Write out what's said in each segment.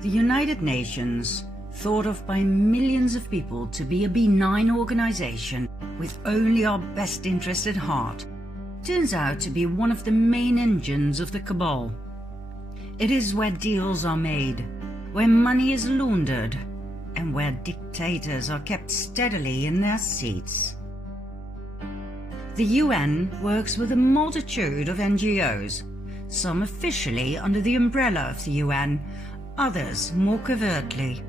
The United Nations, thought of by millions of people to be a benign organization with only our best interest at heart, turns out to be one of the main engines of the cabal. It is where deals are made, where money is laundered, and where dictators are kept steadily in their seats. The UN works with a multitude of NGOs, some officially under the umbrella of the UN, others more covertly.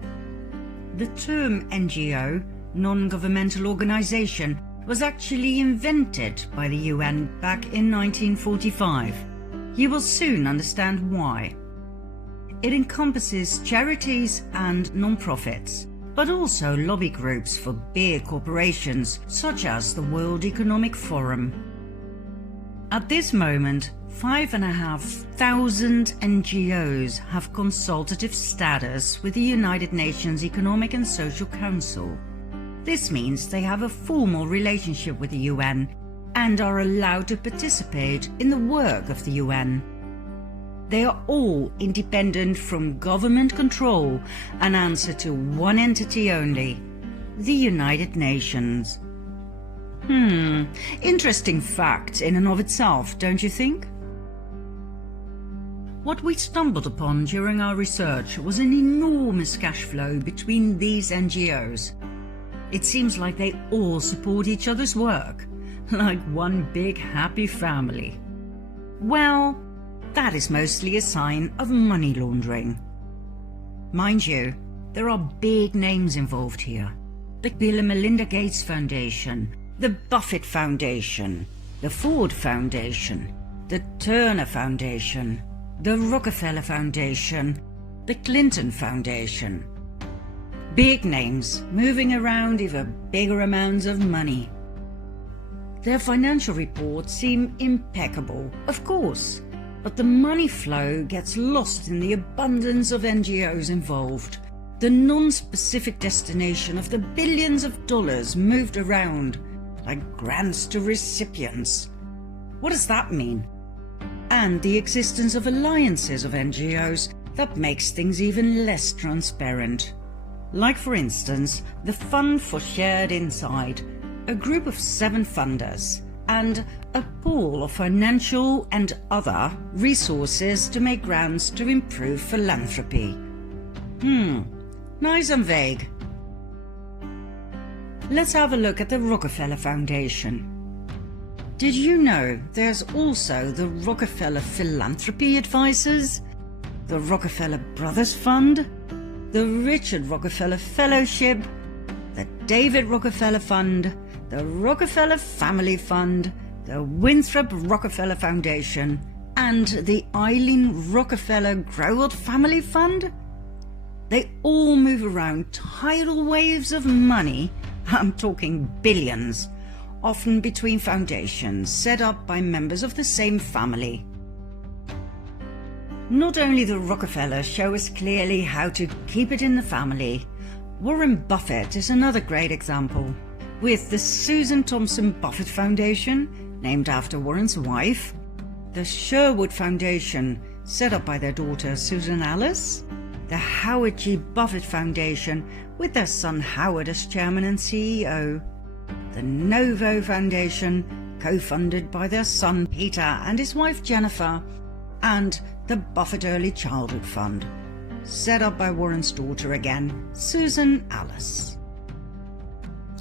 The term NGO, non-governmental organization, was actually invented by the UN back in 1945. You will soon understand why. It encompasses charities and non-profits, but also lobby groups for big corporations such as the World Economic Forum. At this moment, 5,500 NGOs have consultative status with the United Nations Economic and Social Council. This means they have a formal relationship with the UN and are allowed to participate in the work of the UN. They are all independent from government control and answer to one entity only, the United Nations. Interesting fact in and of itself, don't you think? What we stumbled upon during our research was an enormous cash flow between these NGOs. It seems like they all support each other's work, like one big happy family. Well, that is mostly a sign of money laundering. Mind you, there are big names involved here. The Bill and Melinda Gates Foundation, the Buffett Foundation, the Ford Foundation, the Turner Foundation, the Rockefeller Foundation, the Clinton Foundation. Big names moving around even bigger amounts of money. Their financial reports seem impeccable, of course, but the money flow gets lost in the abundance of NGOs involved, the non-specific destination of the billions of dollars moved around like grants to recipients. What does that mean? And the existence of alliances of NGOs that makes things even less transparent. Like for instance, the Fund for Shared Insight, a group of 7 funders, and a pool of financial and other resources to make grants to improve philanthropy. Nice and vague. Let's have a look at the Rockefeller Foundation. Did you know there's also the Rockefeller Philanthropy Advisors, the Rockefeller Brothers Fund, the Richard Rockefeller Fellowship, the David Rockefeller Fund, the Rockefeller Family Fund, the Winthrop Rockefeller Foundation, and the Eileen Rockefeller Growell Family Fund? They all move around tidal waves of money, I'm talking billions, often between foundations set up by members of the same family. Not only the Rockefellers show us clearly how to keep it in the family, Warren Buffett is another great example, with the Susan Thompson Buffett Foundation, named after Warren's wife, the Sherwood Foundation, set up by their daughter Susan Alice, the Howard G. Buffett Foundation, with their son Howard as chairman and CEO, the Novo Foundation, co-funded by their son Peter and his wife Jennifer, and the Buffett Early Childhood Fund, set up by Warren's daughter again, Susan Alice.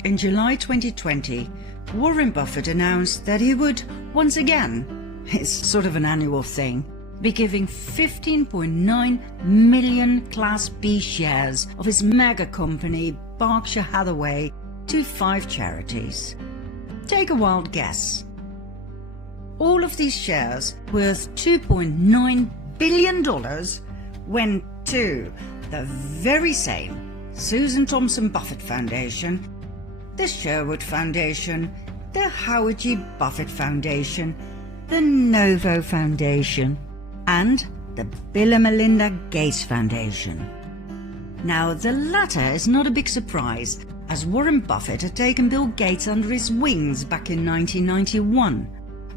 In July 2020, Warren Buffett announced that he would, once again, it's sort of an annual thing, be giving 15.9 million Class B shares of his mega company Berkshire Hathaway to 5 charities. Take a wild guess. All of these shares, worth $2.9 billion, went to the very same Susan Thompson Buffett Foundation, the Sherwood Foundation, the Howard G. Buffett Foundation, the Novo Foundation, and the Bill and Melinda Gates Foundation. Now, the latter is not a big surprise, as Warren Buffett had taken Bill Gates under his wings back in 1991.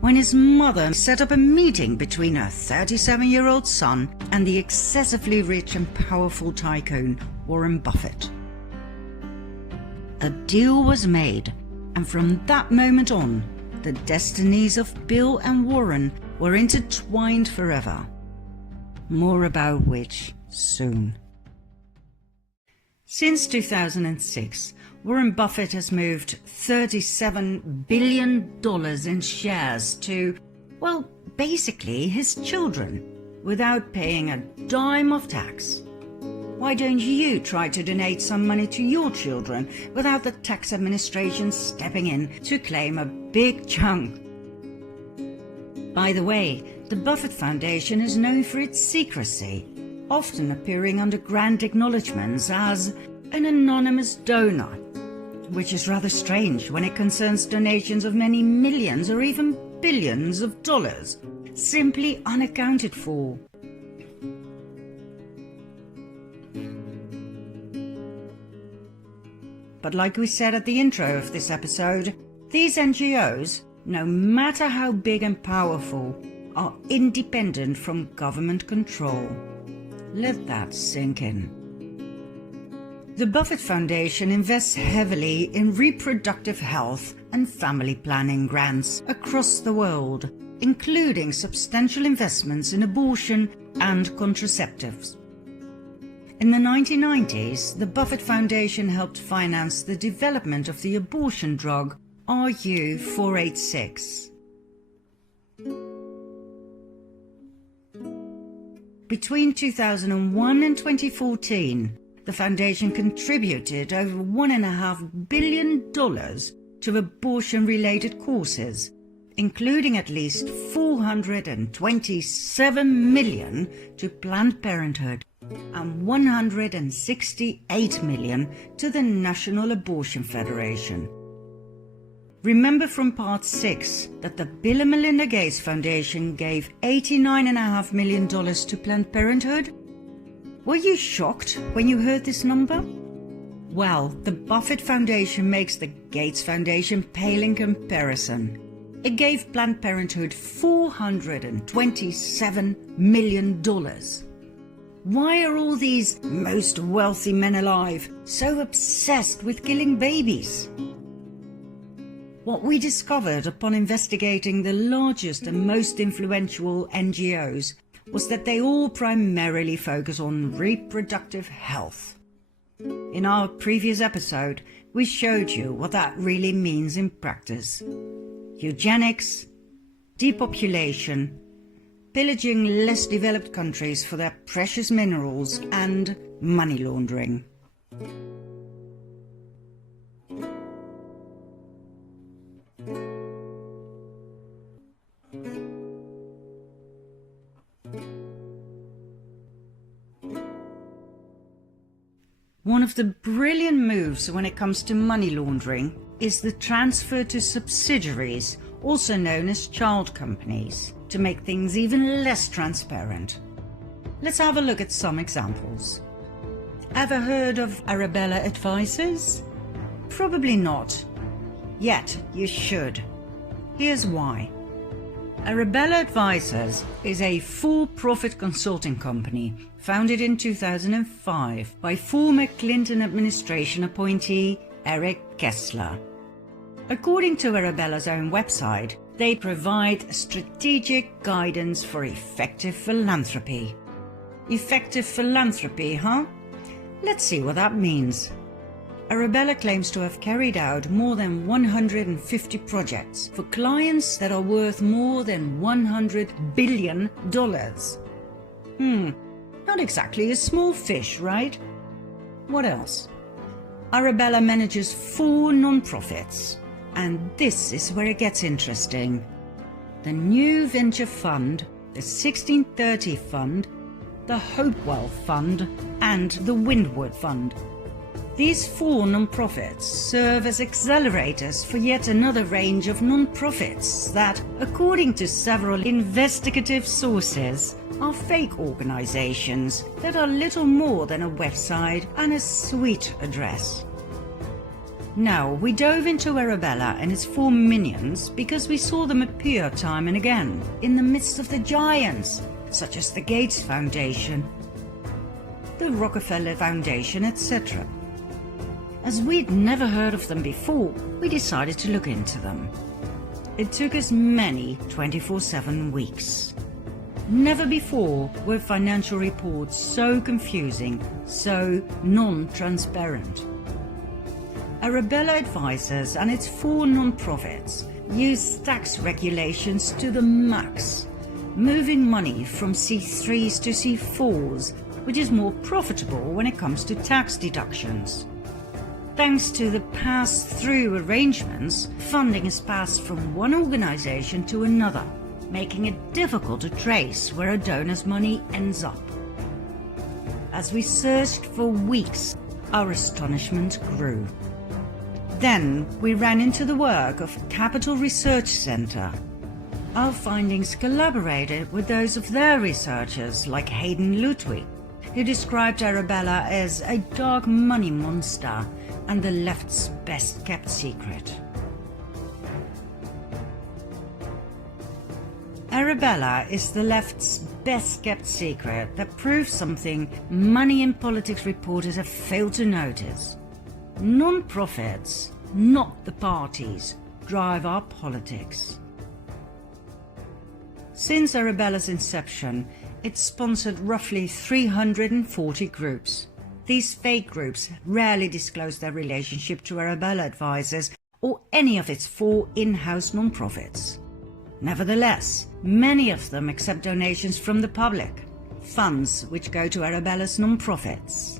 when his mother set up a meeting between her 37-year-old son and the excessively rich and powerful tycoon Warren Buffett. A deal was made, and from that moment on, the destinies of Bill and Warren were intertwined forever. More about which soon. Since 2006, Warren Buffett has moved $37 billion in shares to, well, basically his children, without paying a dime of tax. Why don't you try to donate some money to your children without the tax administration stepping in to claim a big chunk? By the way, the Buffett Foundation is known for its secrecy, often appearing under grand acknowledgements as an anonymous donor, which is rather strange when it concerns donations of many millions or even billions of dollars, simply unaccounted for. But like we said at the intro of this episode, these NGOs, no matter how big and powerful, are independent from government control. Let that sink in. The Buffett Foundation invests heavily in reproductive health and family planning grants across the world, including substantial investments in abortion and contraceptives. In the 1990s, the Buffett Foundation helped finance the development of the abortion drug RU486. Between 2001 and 2014, the foundation contributed over $1.5 billion to abortion-related causes, including at least $427 million to Planned Parenthood and $168 million to the National Abortion Federation. Remember from part 6 that the Bill and Melinda Gates Foundation gave $89.5 million to Planned Parenthood? Were you shocked when you heard this number? Well, the Buffett Foundation makes the Gates Foundation pale in comparison. It gave Planned Parenthood $427 million. Why are all these most wealthy men alive so obsessed with killing babies? What we discovered upon investigating the largest and most influential NGOs was that they all primarily focus on reproductive health. In our previous episode, we showed you what that really means in practice. Eugenics, depopulation, pillaging less developed countries for their precious minerals, and money laundering. One of the brilliant moves when it comes to money laundering is the transfer to subsidiaries, also known as child companies, to make things even less transparent. Let's have a look at some examples. Ever heard of Arabella Advisors? Probably not. Yet you should. Here's why. Arabella Advisors is a for-profit consulting company founded in 2005 by former Clinton administration appointee Eric Kessler. According to Arabella's own website, they provide strategic guidance for effective philanthropy. Effective philanthropy, huh? Let's see what that means. Arabella claims to have carried out more than 150 projects for clients that are worth more than $100 billion. Not exactly a small fish, right? What else? Arabella manages 4 non-profits. And this is where it gets interesting. The New Venture Fund, the 1630 Fund, the Hopewell Fund, and the Windward Fund. These 4 non-profits serve as accelerators for yet another range of non-profits that, according to several investigative sources, are fake organizations that are little more than a website and a suite address. Now, we dove into Arabella and its 4 minions because we saw them appear time and again in the midst of the giants, such as the Gates Foundation, the Rockefeller Foundation, etc. As we'd never heard of them before, we decided to look into them. It took us many 24/7 weeks. Never before were financial reports so confusing, so non-transparent. Arabella Advisors and its 4 non-profits use tax regulations to the max, moving money from C3s to C4s, which is more profitable when it comes to tax deductions. Thanks to the pass-through arrangements, funding is passed from one organization to another, making it difficult to trace where a donor's money ends up. As we searched for weeks, our astonishment grew. Then we ran into the work of Capital Research Center. Our findings collaborated with those of their researchers like Hayden Ludwig, who described Arabella as a dark money monster and the left's best-kept secret. Arabella is the left's best-kept secret that proves something money and politics reporters have failed to notice. Non-profits, not the parties, drive our politics. Since Arabella's inception, it's sponsored roughly 340 groups. These fake groups rarely disclose their relationship to Arabella Advisors or any of its 4 in-house non-profits. Nevertheless, many of them accept donations from the public, funds which go to Arabella's non-profits.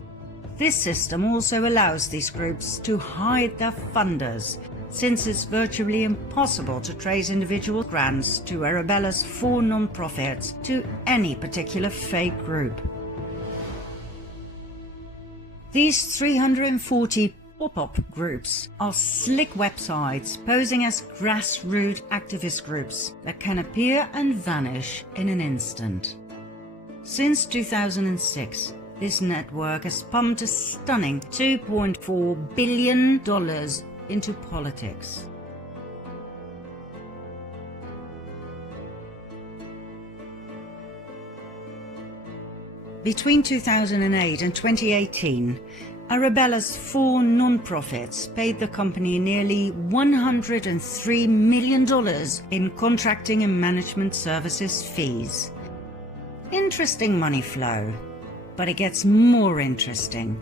This system also allows these groups to hide their funders, since it's virtually impossible to trace individual grants to Arabella's 4 non-profits to any particular fake group. These 340 pop-up groups are slick websites posing as grassroots activist groups that can appear and vanish in an instant. Since 2006, this network has pumped a stunning $2.4 billion into politics. Between 2008 and 2018, Arabella's 4 non-profits paid the company nearly $103 million in contracting and management services fees. Interesting money flow, but it gets more interesting.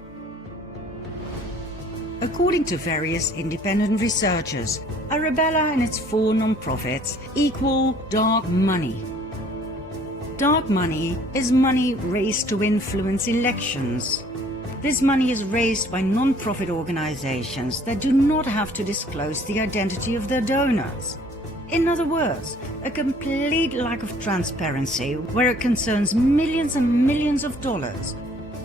According to various independent researchers, Arabella and its 4 non-profits equal dark money. Dark money is money raised to influence elections. This money is raised by non-profit organizations that do not have to disclose the identity of their donors. In other words, a complete lack of transparency where it concerns millions and millions of dollars,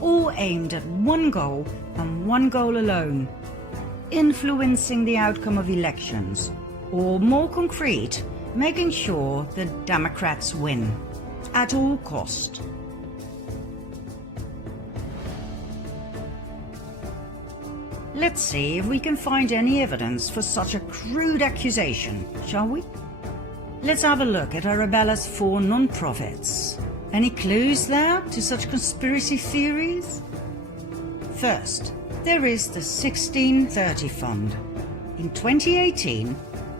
all aimed at one goal and one goal alone: influencing the outcome of elections, or more concrete, making sure the Democrats win at all cost. Let's see if we can find any evidence for such a crude accusation, shall we? Let's have a look at Arabella's 4 non-profits. Any clues there to such conspiracy theories? First, there is the 1630 Fund. In 2018,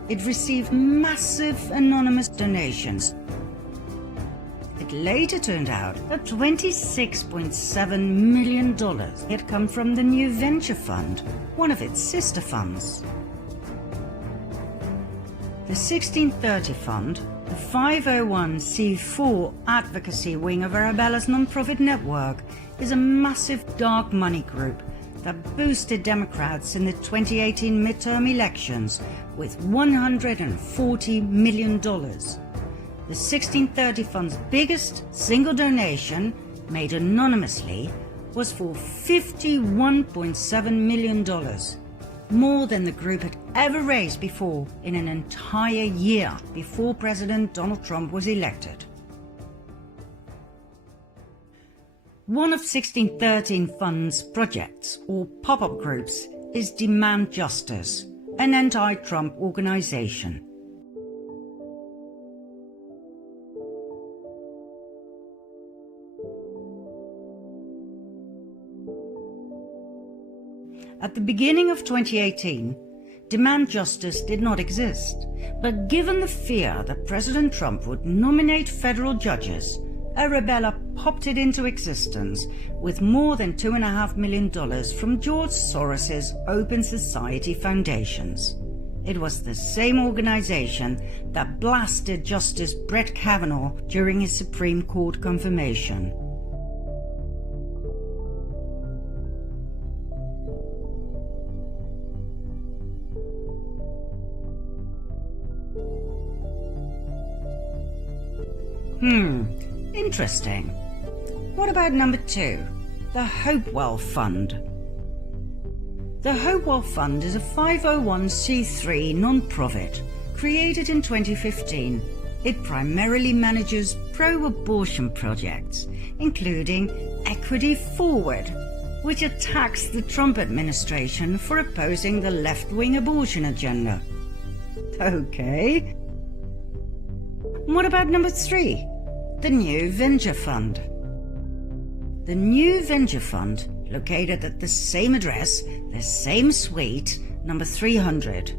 it received massive anonymous donations. It later turned out that $26.7 million had come from the New Venture Fund, one of its sister funds. The 1630 Fund, the 501c4 advocacy wing of Arabella's non-profit network, is a massive dark money group that boosted Democrats in the 2018 midterm elections with $140 million. The 1630 Fund's biggest single donation, made anonymously, was for $51.7 million, more than the group had ever raised before in an entire year before President Donald Trump was elected. One of 1613 Fund's projects, or pop-up groups, is Demand Justice, an anti-Trump organization. At the beginning of 2018, Demand Justice did not exist, but given the fear that President Trump would nominate federal judges, Arabella popped it into existence with more than $2.5 million from George Soros's Open Society Foundations. It was the same organization that blasted Justice Brett Kavanaugh during his Supreme Court confirmation. Interesting. What about number 2, the Hopewell Fund? The Hopewell Fund is a 501c3 non-profit created in 2015. It primarily manages pro-abortion projects, including Equity Forward, which attacks the Trump administration for opposing the left-wing abortion agenda. Okay. What about number 3? The New Venture Fund. The New Venture Fund, located at the same address, the same suite, number 300,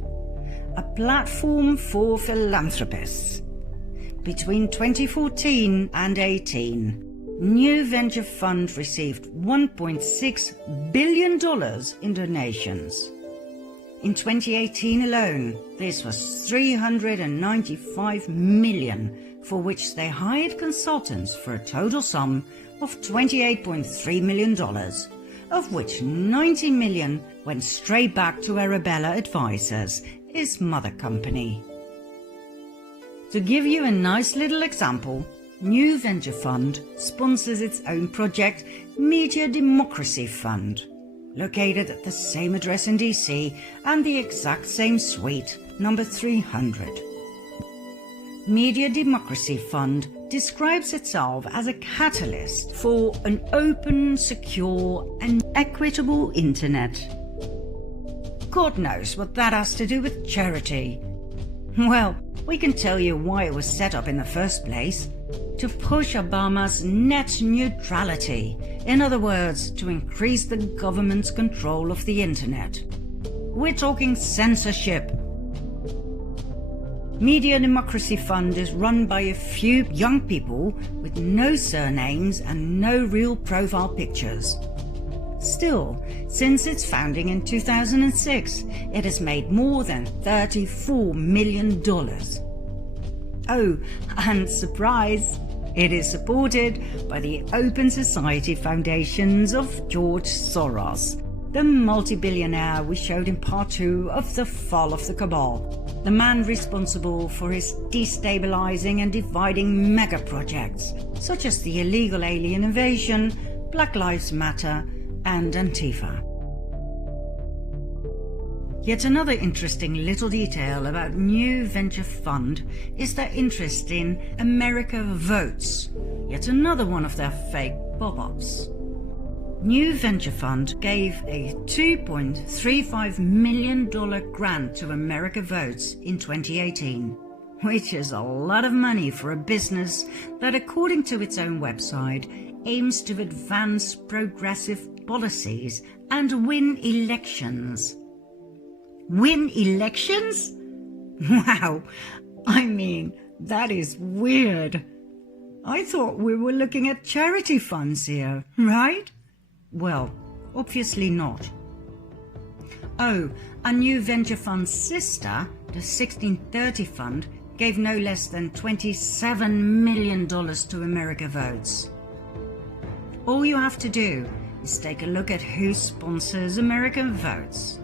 a platform for philanthropists. Between 2014 and 18, New Venture Fund received $1.6 billion in donations. In 2018 alone, this was $395 million, for which they hired consultants for a total sum of $28.3 million, of which $90 million went straight back to Arabella Advisors, his mother company. To give you a nice little example, New Venture Fund sponsors its own project, Media Democracy Fund, located at the same address in DC and the exact same suite, number 300. Media Democracy Fund describes itself as a catalyst for an open, secure and equitable internet. God knows what that has to do with charity. Well, we can tell you why it was set up in the first place: to push Obama's net neutrality. In other words, to increase the government's control of the internet. We're talking censorship. Media Democracy Fund is run by a few young people with no surnames and no real profile pictures. Still, since its founding in 2006, it has made more than $34 million. Oh, and surprise! It is supported by the Open Society Foundations of George Soros, the multi-billionaire we showed in part 2 of The Fall of the Cabal, the man responsible for his destabilizing and dividing mega projects, such as the illegal alien invasion, Black Lives Matter, and Antifa. Yet another interesting little detail about New Venture Fund is their interest in America Votes, yet another one of their fake pop-ups. New Venture Fund gave a $2.35 million grant to America Votes in 2018, which is a lot of money for a business that, according to its own website, aims to advance progressive policies and win elections. Win elections? Wow, I mean, that is weird. I thought we were looking at charity funds here, right? Well, obviously not. Oh, a New Venture Fund's sister, the 1630 Fund, gave no less than $27 million to America Votes. All you have to do is take a look at who sponsors America Votes.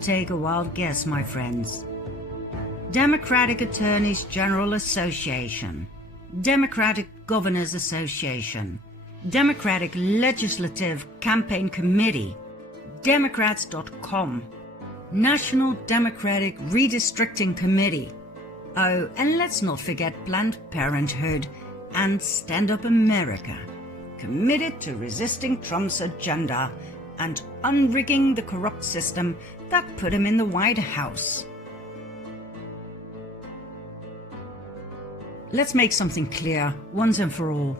Take a wild guess, my friends. Democratic Attorneys General Association, Democratic Governors Association, Democratic Legislative Campaign Committee, Democrats.com, National Democratic Redistricting Committee. Oh, and let's not forget Planned Parenthood and Stand Up America, committed to resisting Trump's agenda, and unrigging the corrupt system that put him in the White House. Let's make something clear once and for all.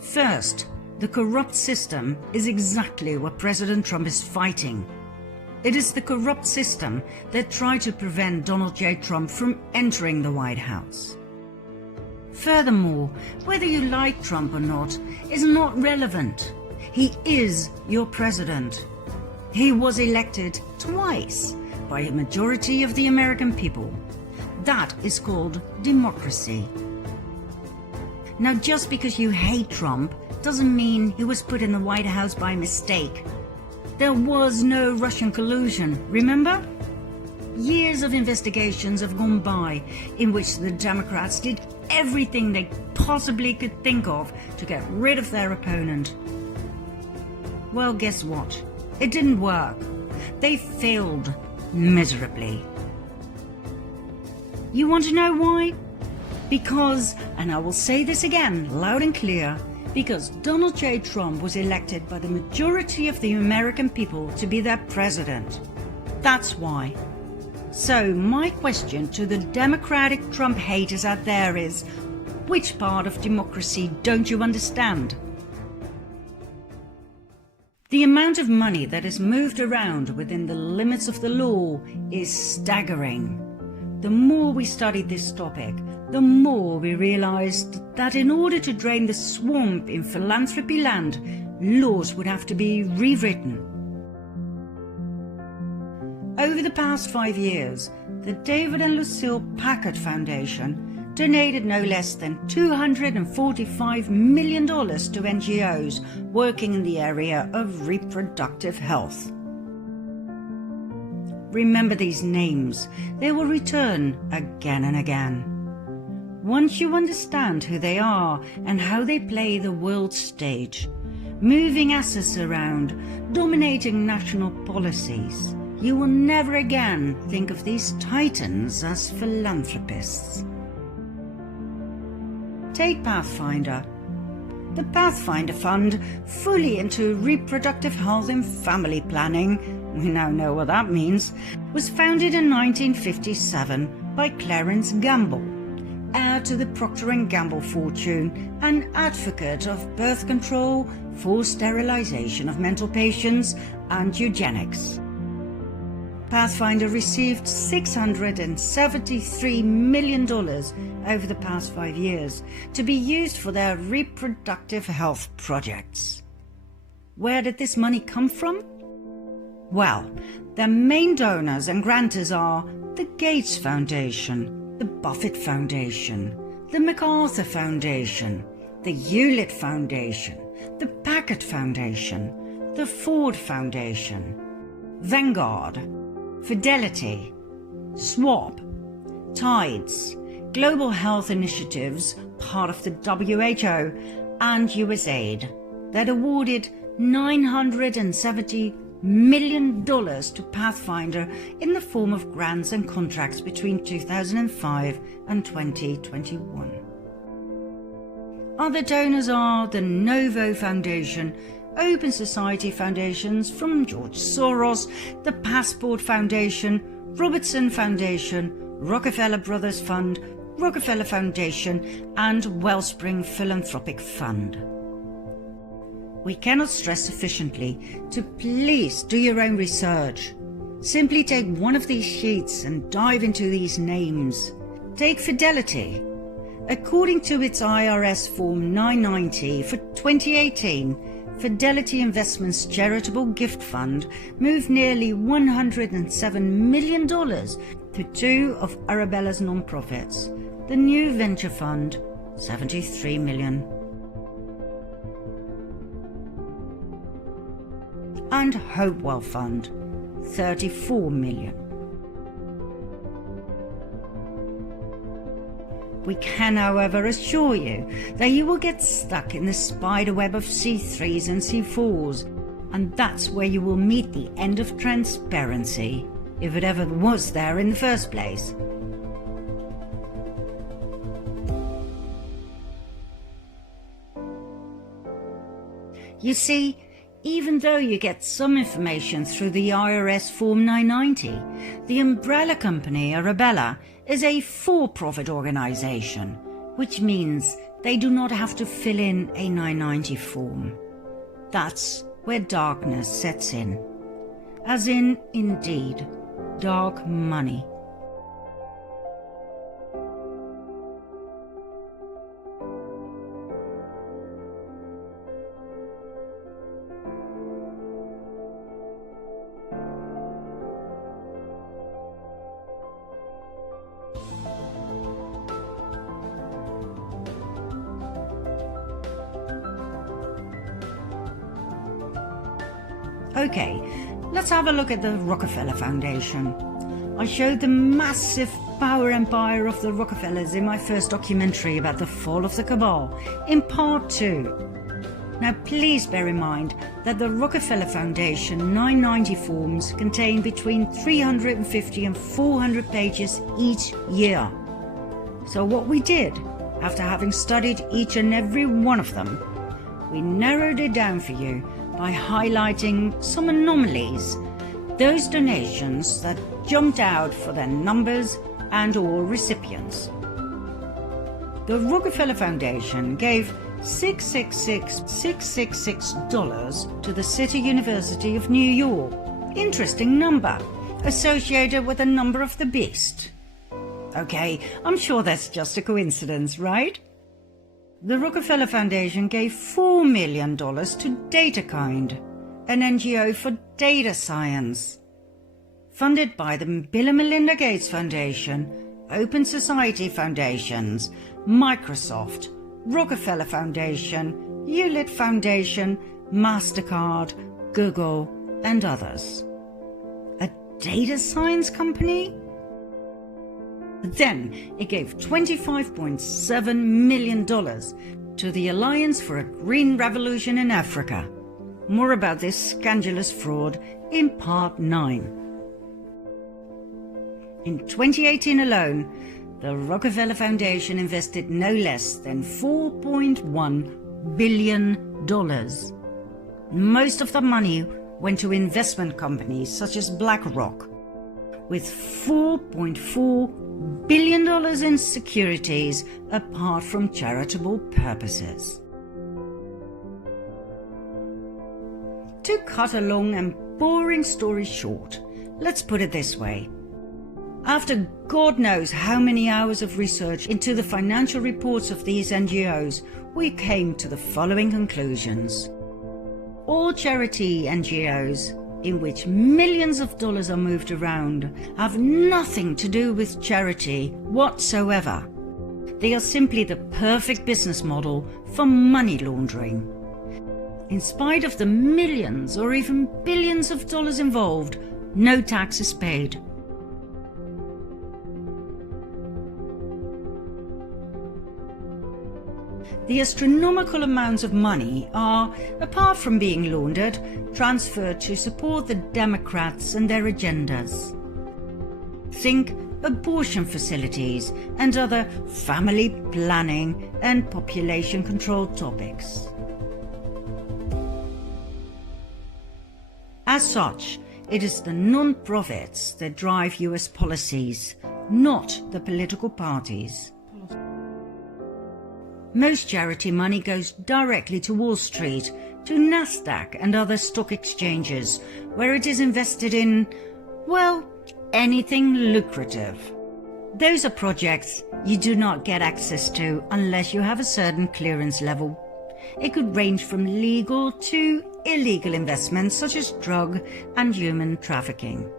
First, the corrupt system is exactly what President Trump is fighting. It is the corrupt system that tried to prevent Donald J. Trump from entering the White House. Furthermore, whether you like Trump or not is not relevant. He is your president. He was elected twice by a majority of the American people. That is called democracy. Now, just because you hate Trump doesn't mean he was put in the White House by mistake. There was no Russian collusion, remember? Years of investigations have gone by in which the Democrats did everything they possibly could think of to get rid of their opponent. Well, guess what? It didn't work. They failed miserably. You want to know why? Because, and I will say this again loud and clear, because Donald J. Trump was elected by the majority of the American people to be their president. That's why. So my question to the Democratic Trump haters out there is, which part of democracy don't you understand? The amount of money that is moved around within the limits of the law is staggering. The more we studied this topic, the more we realized that in order to drain the swamp in philanthropy land, laws would have to be rewritten. Over the past 5 years, the David and Lucille Packard Foundation donated no less than $245 million to NGOs working in the area of reproductive health. Remember these names, they will return again and again. Once you understand who they are and how they play the world stage, moving assets around, dominating national policies, you will never again think of these titans as philanthropists. Take Pathfinder. The Pathfinder Fund, fully into reproductive health and family planning, we now know what that means, was founded in 1957 by Clarence Gamble, heir to the Procter & Gamble fortune and advocate of birth control, forced sterilization of mental patients and eugenics. Pathfinder received $673 million over the past 5 years to be used for their reproductive health projects. Where did this money come from? Well, their main donors and grantors are the Gates Foundation, the Buffett Foundation, the MacArthur Foundation, the Hewlett Foundation, the Packard Foundation, the Ford Foundation, Vanguard, Fidelity, SWAP, Tides, Global Health Initiatives, part of the WHO, and USAID, that awarded $970 million to Pathfinder in the form of grants and contracts between 2005 and 2021. Other donors are the Novo Foundation, Open Society Foundations from George Soros, the Passport Foundation, Robertson Foundation, Rockefeller Brothers Fund, Rockefeller Foundation, and Wellspring Philanthropic Fund. We cannot stress sufficiently to please do your own research. Simply take one of these sheets and dive into these names. Take Fidelity. According to its IRS Form 990 for 2018, Fidelity Investments Charitable Gift Fund moved nearly $107 million to two of Arabella's nonprofits. The New Venture Fund, $73 million. And Hopewell Fund, $34 million. We can, however, assure you that you will get stuck in the spiderweb of C3s and C4s, and that's where you will meet the end of transparency, if it ever was there in the first place. You see, Even though you get some information through the IRS Form 990, the umbrella company Arabella is a for-profit organization, which means they do not have to fill in a 990 form. That's where darkness sets in. As in, indeed, dark money. Okay, let's have a look at the Rockefeller Foundation. I showed the massive power empire of the Rockefellers in my first documentary about the fall of the cabal, in part 2. Now please bear in mind that the Rockefeller Foundation 990 forms contain between 350 and 400 pages each year. So what we did, after having studied each and every one of them, we narrowed it down for you by highlighting some anomalies, those donations that jumped out for their numbers and or recipients. The Rockefeller Foundation gave $666,666 to the City University of New York. Interesting number, associated with the number of the beast. Okay, I'm sure that's just a coincidence, right? The Rockefeller Foundation gave $4 million to DataKind, an NGO for data science. Funded by the Bill and Melinda Gates Foundation, Open Society Foundations, Microsoft, Rockefeller Foundation, Hewlett Foundation, MasterCard, Google, and others. A data science company? Then it gave $25.7 million to the Alliance for a Green Revolution in Africa. More about this scandalous fraud in part 9. In 2018 alone, the Rockefeller Foundation invested no less than $4.1 billion. Most of the money went to investment companies such as BlackRock, with $4.4 billion in securities apart from charitable purposes. To cut a long and boring story short, let's put it this way. After God knows how many hours of research into the financial reports of these NGOs, we came to the following conclusions. All charity NGOs in which millions of dollars are moved around have nothing to do with charity whatsoever. They are simply the perfect business model for money laundering. In spite of the millions or even billions of dollars involved, no tax is paid. The astronomical amounts of money are, apart from being laundered, transferred to support the Democrats and their agendas. Think abortion facilities and other family planning and population control topics. As such, it is the non-profits that drive US policies, not the political parties. Most charity money goes directly to Wall Street, to Nasdaq and other stock exchanges, where it is invested in, well, anything lucrative. Those are projects you do not get access to unless you have a certain clearance level. It could range from legal to illegal investments such as drug and human trafficking.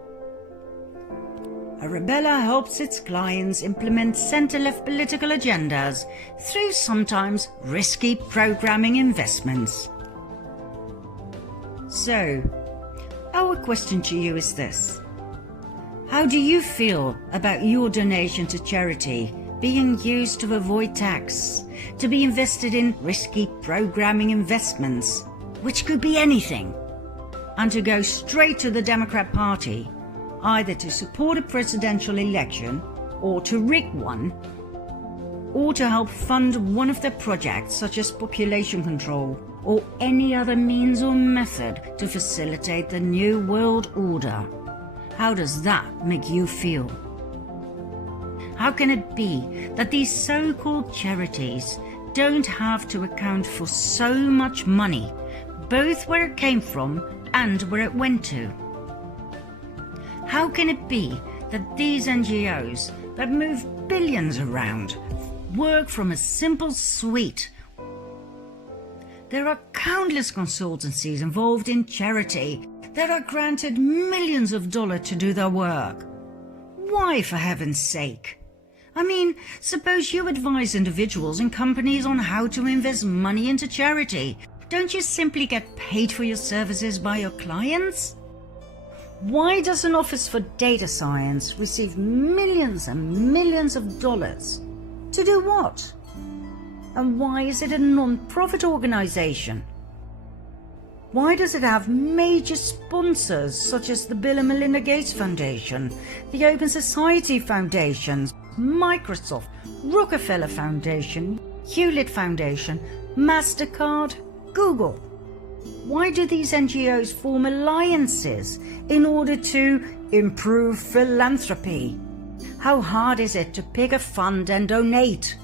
Arabella helps its clients implement centre-left political agendas through sometimes risky programming investments. So, our question to you is this. How do you feel about your donation to charity being used to avoid tax, to be invested in risky programming investments, which could be anything, and to go straight to the Democrat Party, either to support a presidential election or to rig one, or to help fund one of their projects such as population control or any other means or method to facilitate the New World Order. How does that make you feel? How can it be that these so-called charities don't have to account for so much money, both where it came from and where it went to? How can it be that these NGOs that move billions around work from a simple suite? There are countless consultancies involved in charity that are granted millions of dollars to do their work. Why, for heaven's sake? I mean, suppose you advise individuals and companies on how to invest money into charity. Don't you simply get paid for your services by your clients? Why does an Office for Data Science receive millions and millions of dollars? To do what? And why is it a non-profit organization? Why does it have major sponsors such as the Bill and Melinda Gates Foundation, the Open Society Foundations, Microsoft, Rockefeller Foundation, Hewlett Foundation, MasterCard, Google? Why do these NGOs form alliances in order to improve philanthropy? How hard is it to pick a fund and donate?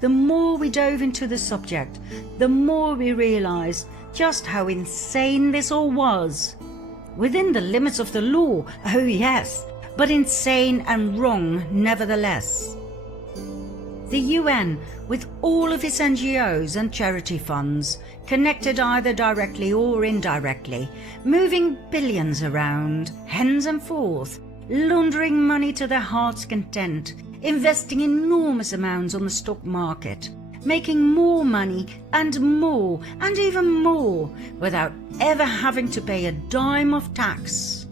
The more we dove into the subject, the more we realized just how insane this all was. Within the limits of the law, oh yes, but insane and wrong nevertheless. The UN, with all of its NGOs and charity funds, connected either directly or indirectly, moving billions around, hens and forth, laundering money to their heart's content, investing enormous amounts on the stock market, making more money and even more, without ever having to pay a dime of tax.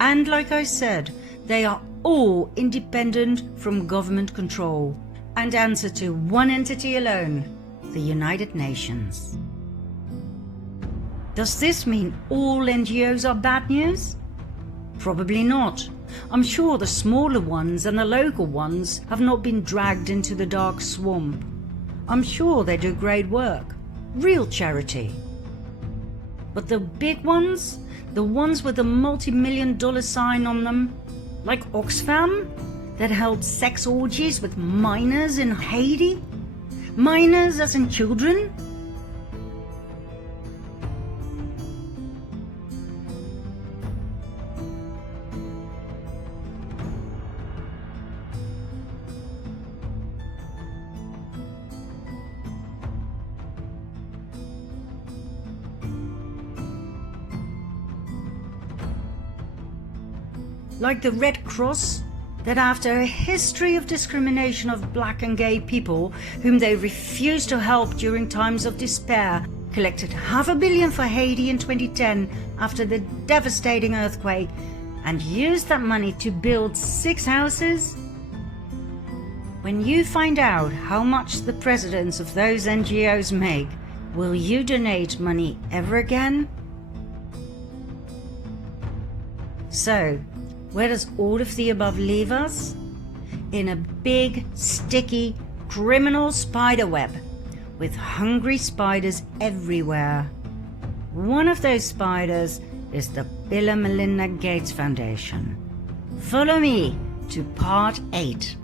And like I said, they are all independent from government control and answer to one entity alone, the United Nations. Does this mean all NGOs are bad news? Probably not. I'm sure the smaller ones and the local ones have not been dragged into the dark swamp. I'm sure they do great work, real charity. But the big ones, the ones with the multi-million-dollar sign on them, like Oxfam, that held sex orgies with minors in Haiti? Minors as in children? Like the Red Cross, that after a history of discrimination of black and gay people whom they refused to help during times of despair, collected $500 million for Haiti in 2010 after the devastating earthquake and used that money to build 6 houses? When you find out how much the presidents of those NGOs make, will you donate money ever again? So, where does all of the above leave us? In a big, sticky, criminal spider web, with hungry spiders everywhere. One of those spiders is the Bill and Melinda Gates Foundation. Follow me to part 8.